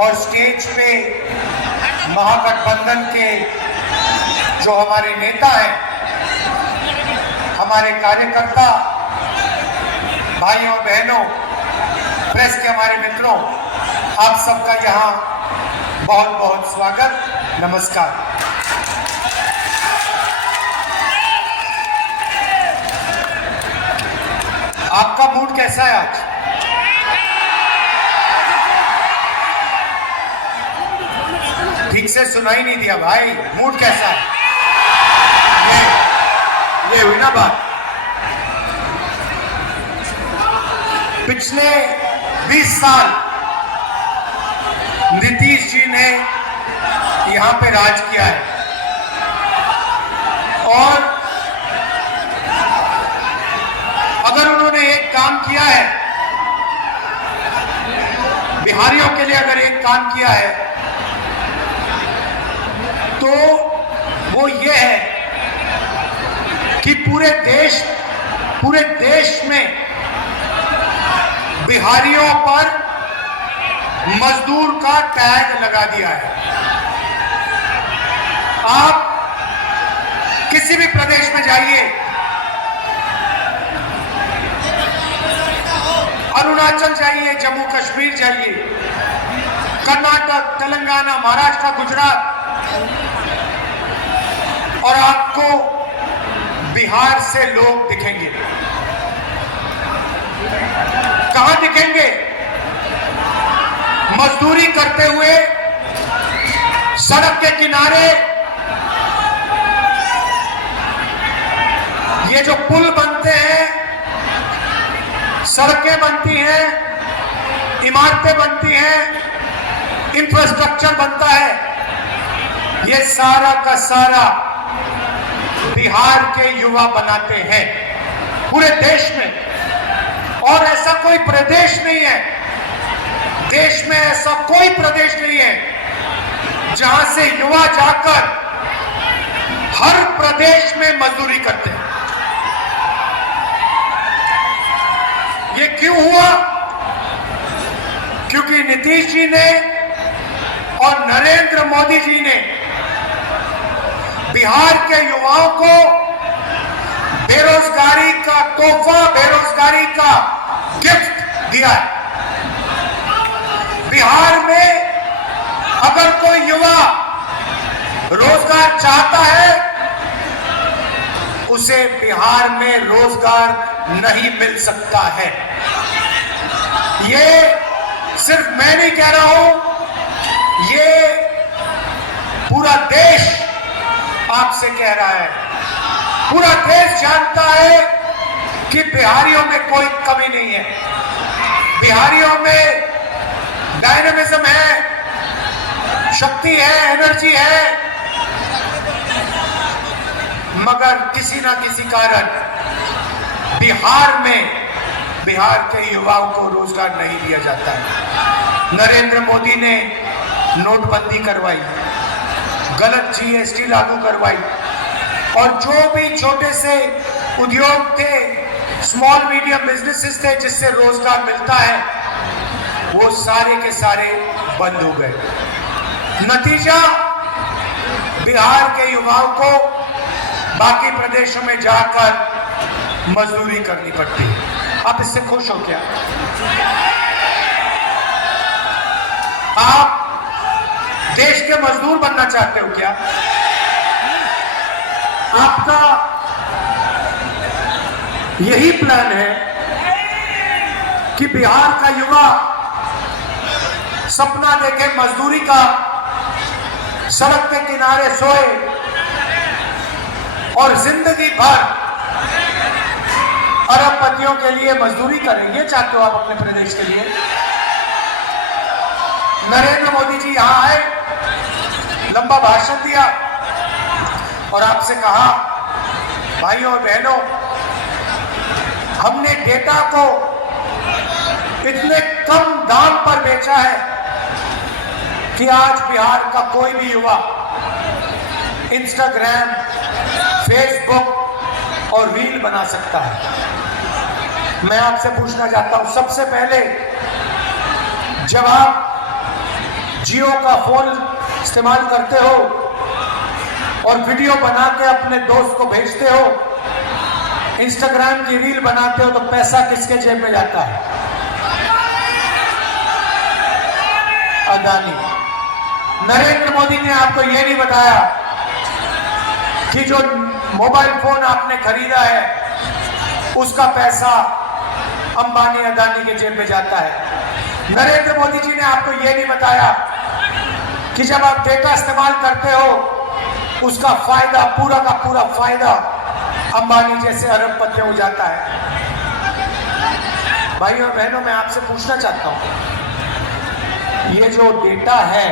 और स्टेज पे महागठबंधन के जो हमारे नेता हैं, हमारे कार्यकर्ता, भाइयों बहनों, प्रेस के हमारे मित्रों, आप सबका यहाँ बहुत बहुत स्वागत, नमस्कार। आपका मूड कैसा है आज? ठीक से सुनाई नहीं दिया भाई, मूड कैसा है? ये हुई ना बात। पिछले 20 साल नीतीश जी ने यहां पे राज किया है और अगर उन्होंने एक काम किया है, बिहारियों के लिए अगर एक काम किया है तो वो ये है कि पूरे देश में बिहारियों पर मजदूर का टैग लगा दिया है। आप किसी भी प्रदेश में जाइए, अरुणाचल जाइए, जम्मू कश्मीर जाइए, कर्नाटक, तेलंगाना, महाराष्ट्र, गुजरात, और आपको बिहार से लोग दिखेंगे। कहां दिखेंगे? मजदूरी करते हुए सड़क के किनारे। ये जो पुल बनते हैं, सड़कें बनती हैं, इमारतें बनती हैं, इंफ्रास्ट्रक्चर बनता है, ये सारा का सारा बिहार के युवा बनाते हैं पूरे देश में। और ऐसा कोई प्रदेश नहीं है, देश में ऐसा कोई प्रदेश नहीं है जहां से युवा जाकर हर प्रदेश में मजदूरी करते हैं। ये क्यों हुआ? क्योंकि नीतीश जी ने और नरेंद्र मोदी जी ने बिहार के युवाओं को बेरोजगारी का तोहफा, बेरोजगारी का गिफ्ट दिया है। बिहार में अगर कोई युवा रोजगार चाहता है, उसे बिहार में रोजगार नहीं मिल सकता है। ये सिर्फ मैं नहीं कह रहा हूं, ये पूरा देश आपसे कह रहा है। पूरा देश जानता है कि बिहारियों में कोई कमी नहीं है, बिहारियों में डायनामिज्म है, शक्ति है, एनर्जी है, मगर किसी ना किसी कारण बिहार के युवाओं को रोजगार नहीं दिया जाता है। नरेंद्र मोदी ने नोटबंदी करवाई, गलत जीएसटी लागू करवाई, और जो भी छोटे से उद्योग थे, स्मॉल मीडियम बिजनेसेस थे जिससे रोजगार मिलता है, वो सारे के सारे बंद हो गए। नतीजा, बिहार के युवाओं को बाकी प्रदेशों में जाकर मजदूरी करनी पड़ती है। आप इससे खुश हो क्या? आप देश के मजदूर बनना चाहते हो क्या? आपका यही प्लान है कि बिहार का युवा सपना देखे मजदूरी का, सड़क के किनारे सोए और जिंदगी भर अरबपतियों के लिए मजदूरी करेंगे? चाहते हो आप अपने प्रदेश के लिए? नरेंद्र मोदी जी यहां आए, लंबा भाषण दिया और आपसे कहा, भाइयों और बहनों, हमने डेटा को इतने कम दाम पर बेचा है कि आज बिहार का कोई भी युवा इंस्टाग्राम, फेसबुक और रील बना सकता है। मैं आपसे पूछना चाहता हूं, सबसे पहले जब आप जियो का फोन इस्तेमाल करते हो और वीडियो बना के अपने दोस्त को भेजते हो, इंस्टाग्राम की रील बनाते हो, तो पैसा किसके जेब में जाता है? अदानी। नरेंद्र मोदी ने आपको यह नहीं बताया कि जो मोबाइल फोन आपने खरीदा है उसका पैसा अंबानी अदानी के जेब में जाता है। नरेंद्र मोदी जी ने आपको यह नहीं बताया कि जब आप डेटा इस्तेमाल करते हो उसका फायदा, पूरा का पूरा फायदा अंबानी जैसे अरबपतियों को जाता है। भाइयों और बहनों, मैं आपसे पूछना चाहता हूं, ये जो डेटा है,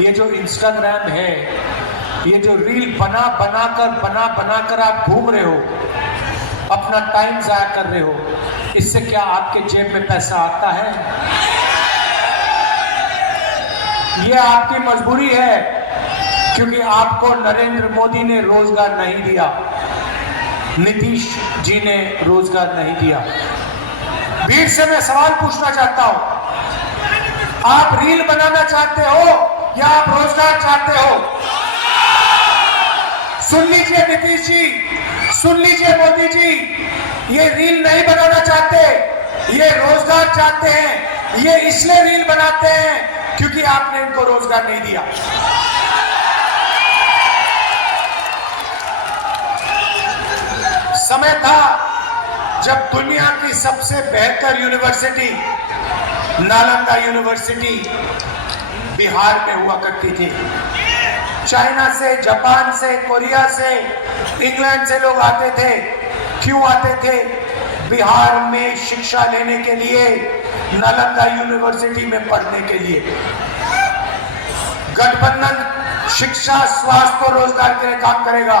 ये जो इंस्टाग्राम है, ये जो रील बना बनाकर आप घूम रहे हो, अपना टाइम जाया कर रहे हो, इससे क्या आपके जेब में पैसा आता है? ये आपकी मजबूरी है, क्योंकि आपको नरेंद्र मोदी ने रोजगार नहीं दिया, नीतीश जी ने रोजगार नहीं दिया। भीड़ से मैं सवाल पूछना चाहता हूं, आप रील बनाना चाहते हो या आप रोजगार चाहते हो? सुन लीजिए नीतीश जी, सुन लीजिए मोदी जी, ये रील नहीं बनाना चाहते, ये रोजगार चाहते हैं। ये इसलिए रील बनाते हैं क्योंकि आपने इनको रोजगार नहीं दिया। समय था जब दुनिया की सबसे बेहतर यूनिवर्सिटी नालंदा यूनिवर्सिटी बिहार में हुआ करती थी। चाइना से, जापान से, कोरिया से, इंग्लैंड से लोग आते थे। क्यों आते थे? बिहार में शिक्षा लेने के लिए, नालंदा यूनिवर्सिटी में पढ़ने के लिए। गठबंधन शिक्षा, स्वास्थ्य और रोजगार के लिए काम करेगा,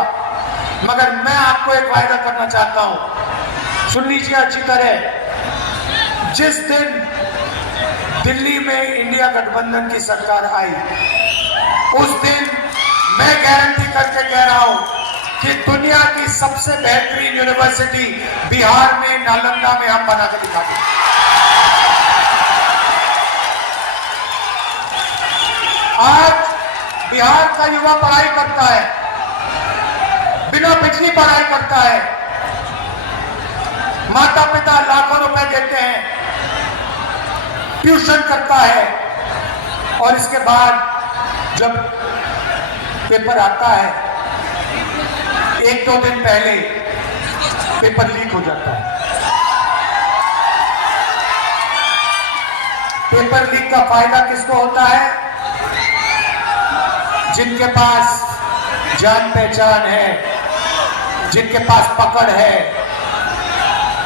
मगर मैं आपको एक वायदा करना चाहता हूं, सुन लीजिए अच्छी तरह। जिस दिन दिल्ली में इंडिया गठबंधन की सरकार आई, उस दिन मैं गारंटी करके कह रहा हूं कि दुनिया की सबसे बेहतरीन यूनिवर्सिटी बिहार में, नालंदा में हम बना कर दिखाते हैं। आज बिहार का युवा पढ़ाई करता है, बिना बिजली पढ़ाई करता है, माता पिता लाखों रुपए देते हैं, ट्यूशन करता है, और इसके बाद जब पेपर आता है, एक दो दिन पहले पेपर लीक हो जाता है। पेपर लीक का फायदा किसको होता है? जिनके पास जान पहचान है, जिनके पास पकड़ है,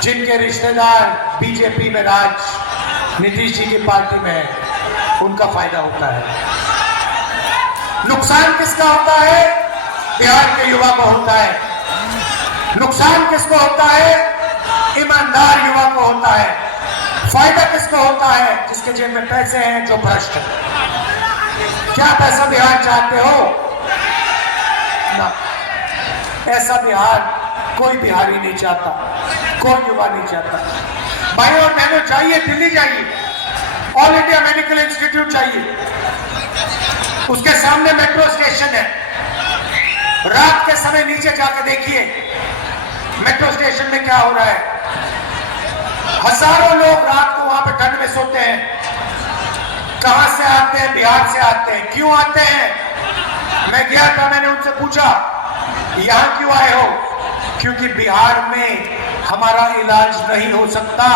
जिनके रिश्तेदार बीजेपी में, राज नीतीश जी की पार्टी में है, उनका फायदा होता है। नुकसान किसका होता है? बिहार के युवा को होता है। नुकसान किसको होता है? ईमानदार युवा को होता है। फायदा किसको होता है? जिसके जेब में पैसे हैं, जो भ्रष्ट है। क्या पैसा बिहार चाहते हो? ना, ऐसा बिहार कोई बिहारी नहीं चाहता, कोई युवा नहीं चाहता। भाइयों और बहनों, चाहिए दिल्ली जाइए, ऑल इंडिया मेडिकल इंस्टीट्यूट चाहिए, उसके सामने मेट्रो स्टेशन है। रात के समय नीचे जाकर देखिए मेट्रो स्टेशन में क्या हो रहा है। हजारों लोग रात को वहां पर ठंड में सोते हैं। कहां से आते हैं? बिहार से आते हैं। क्यों आते हैं? मैं गया था, मैंने उनसे पूछा यहां क्यों आए हो? क्योंकि बिहार में हमारा इलाज नहीं हो सकता।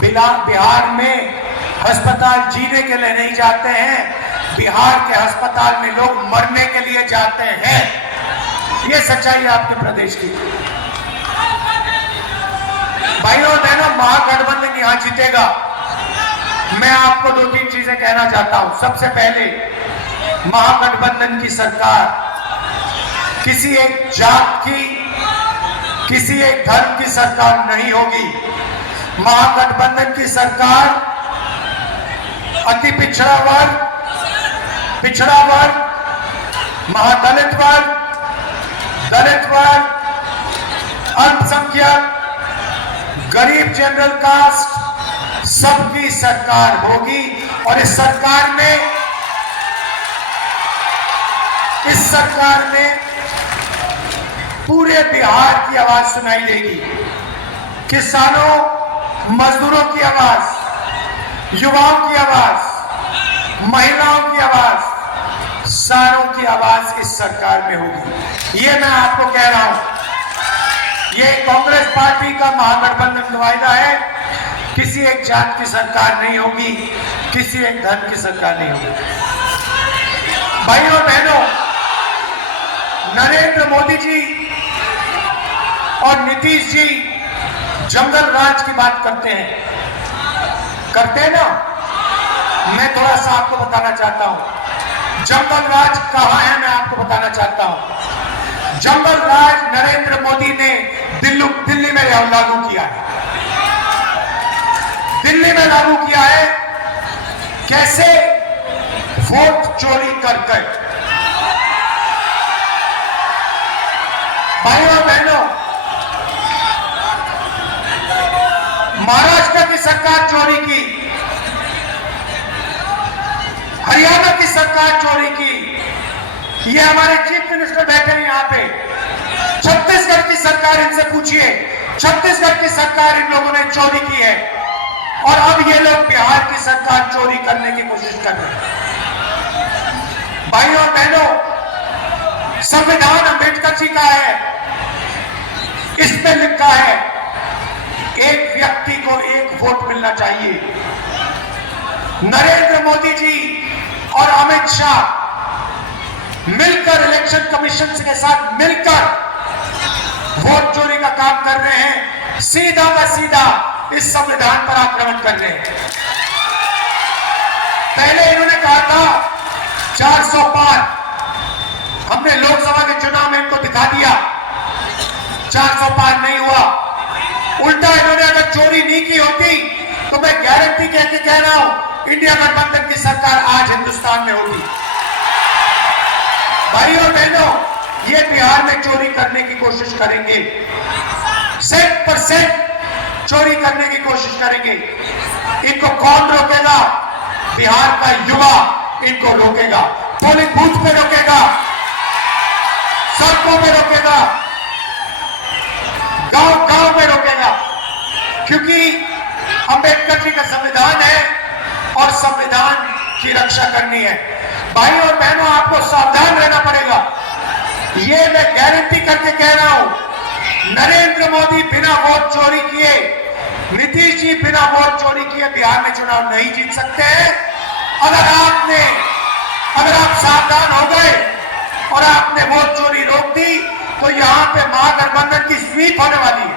बिहार में अस्पताल जीने के लिए नहीं जाते हैं, बिहार के अस्पताल में लोग मरने के लिए जाते हैं। ये सच्चाई है आपके प्रदेश की। भाइयों और बहनों, महागठबंधन यहां जीतेगा। मैं आपको दो तीन चीजें कहना चाहता हूं। सबसे पहले, महागठबंधन की सरकार किसी एक जात की, किसी एक धर्म की सरकार नहीं होगी। महागठबंधन की सरकार अति पिछड़ा वर्ग, महादलित वर्ग, दलित वर्ग, अल्पसंख्यक, गरीब, जनरल कास्ट, सबकी सरकार होगी। और इस सरकार में इस सरकार में पूरे बिहार की आवाज सुनाई देगी। किसानों, मजदूरों की आवाज, युवाओं की आवाज, महिलाओं की आवाज, सारों की आवाज इस सरकार में होगी। ये मैं आपको कह रहा हूं। ये कांग्रेस पार्टी का महागठबंधन वायदा है। किसी एक जात की सरकार नहीं होगी, किसी एक धर्म की सरकार नहीं होगी। भाइयों और बहनों, नरेंद्र मोदी जी और नीतीश जी जंगल राज की बात करते हैं ना। मैं थोड़ा सा आपको बताना चाहता हूं जंगल राज कहां है। मैं आपको बताना चाहता हूं जंगल राज नरेंद्र मोदी ने दिल्ली में लागू किया है। दिल्ली में लागू किया है। कैसे? वोट चोरी करके। भाइयों और बहनों, महाराष्ट्र की सरकार चोरी की, हरियाणा की सरकार चोरी की। ये हमारे चीफ मिनिस्टर बैठे हैं यहां पे। छत्तीसगढ़ की सरकार, इनसे पूछिए, छत्तीसगढ़ की सरकार इन लोगों ने चोरी की है। और अब ये लोग बिहार की सरकार चोरी करने की कोशिश कर रहे हैं। भाइयों और बहनों, संविधान अंबेडकर जी का है। इसमें लिखा है एक व्यक्ति को एक वोट मिलना चाहिए। नरेंद्र मोदी जी और अमित शाह मिलकर इलेक्शन कमीशन के साथ मिलकर वोट चोरी का काम कर रहे हैं। सीधा का सीधा इस संविधान पर आक्रमण कर रहे हैं। पहले इन्होंने कहा था 400 पार। हमने लोकसभा के चुनाव में इनको दिखा दिया 400 पार नहीं हुआ। उल्टा इन्होंने अगर चोरी नहीं की होती तो मैं गारंटी कहके कह रहा हूं इंडिया गठबंधन की सरकार आज हिंदुस्तान में होगी। भाइयों और बहनों, ये बिहार में चोरी करने की कोशिश करेंगे। 100% चोरी करने की कोशिश करेंगे। इनको कौन रोकेगा? बिहार का युवा इनको रोकेगा। पोलिंग बूथ पे रोकेगा, सड़कों पे रोकेगा, गांव में रोकेगा। क्योंकि अंबेडकर जी का संविधान है और संविधान की रक्षा करनी है। भाई और बहनों, आपको सावधान रहना पड़ेगा। ये मैं गारंटी करके कह रहा हूं, नरेंद्र मोदी बिना वोट चोरी किए, नीतीश जी बिना वोट चोरी किए बिहार में चुनाव नहीं जीत सकते हैं। अगर आप सावधान हो गए और आपने वोट चोरी रोक दी तो यहां पे महागठबंधन की स्वीप होने वाली है।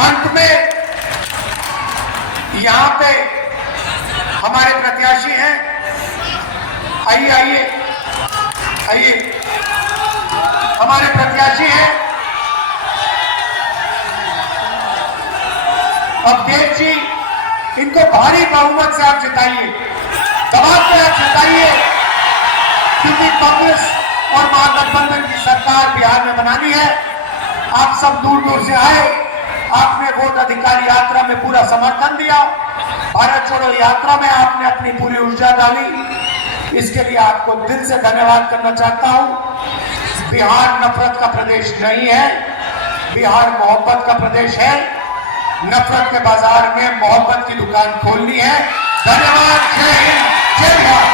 अंत में यहां पे हमारे प्रत्याशी हैं। आइए हमारे प्रत्याशी हैं अवधेश जी। इनको भारी बहुमत से आप जिताइए, दबाव पे आप जिताइए, क्योंकि कांग्रेस और महागठबंधन की सरकार बिहार में बनानी है। आप सब दूर दूर से आए, आपने वोट अधिकार यात्रा में पूरा समर्थन दिया। भारत छोड़ो यात्रा में आपने अपनी पूरी ऊर्जा डाली। इसके लिए आपको दिल से धन्यवाद करना चाहता हूं। बिहार नफरत का प्रदेश नहीं है, बिहार मोहब्बत का प्रदेश है। नफरत के बाजार में मोहब्बत की दुकान खोलनी है। धन्यवाद। जय हिंद, जय बिहार।